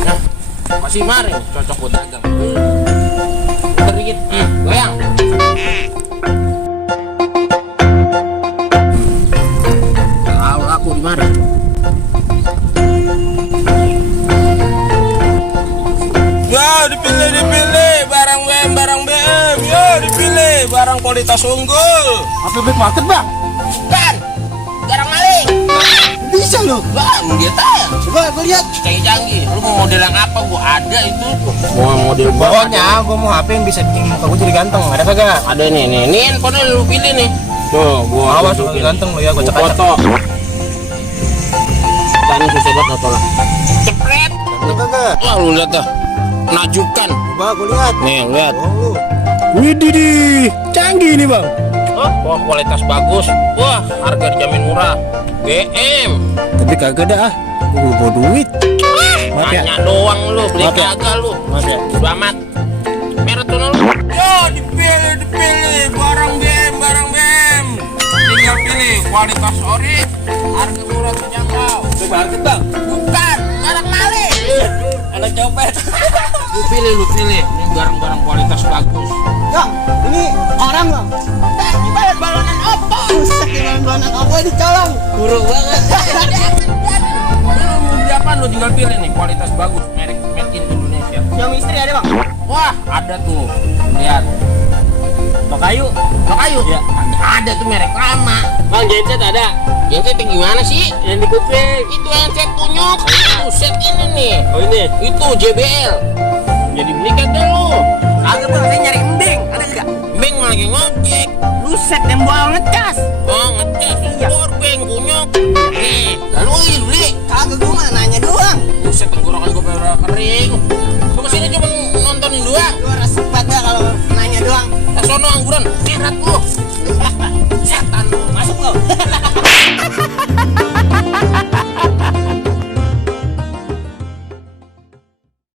Nah, masih maring cocok buat dagang. Putar dikit, goyang. Tahu aku di mana? Ya dipilih barang BM, ya dipilih barang kualitas unggul. Apa black market bang? Kan, barang maling. Bisa loh. Bang, dia tayang. Coba gue lihat. Canggih-canggih. Lu mau model yang apa? Gua ada itu. Mau model Pokoknya gue mau HP yang bisa bikin muka gue jadi ganteng. Ada kagak? ada nih. Ini handphone lu pilih nih. Tuh, gua Awas lu ganteng lu ya, gue cek aja. foto. Tanya susah banget foto lah. Cepret. Ada kagak? Wah, lu lihat dah. Najukan. Coba gue lihat. Nih, lihat. Oh, Widih, canggih ini bang. Wah, kualitas bagus. Wah, harga dijamin murah. BM. Tapi kagak dah, gue bawa duit. Maaf ya. Tanya doang lu, beli Maaf ya. kagak lu. Maaf ya. Udah amat. Merek tuh lu. Yo, dipilih barang BM. Tinggal pilih kualitas ori, harga murah terjangkau. black market bang. Bukan, barang maling. Anak copet. Lu pilih. Ini barang-barang kualitas bagus. Bang, ini orang bang. Ini balon-balonan opo. Buset, balan-balanan apa ini colong? Buruk banget. Lu mau beli apa? Lu tinggal pilih nih, kualitas bagus, merek made in Indonesia. Yang istri ada bang? Wah, ada tuh. Lihat. Kayu. Kayu? Ya, ada tuh merek lama. Bang, genset ada. Genset yang gimana sih? Yang di kuping. Itu handset kunyuk. Buset ini nih. Oh ini. Itu JBL. Jadi beli kagak lu? Kagak bang, saya nyari embeng. Ada enggak? Beng lagi ngojek. Buset, yang bawa ngecas. Oh, ngecas. Iya. Beng kunyuk. Nih, lalu beli. Kagak, gue mah nanya doang. Buset, tenggorokan gue pada kering. Lu kesini cuma nontonin doang. Gue resep banget kalau nanya doang. Sono angguran, erat lu.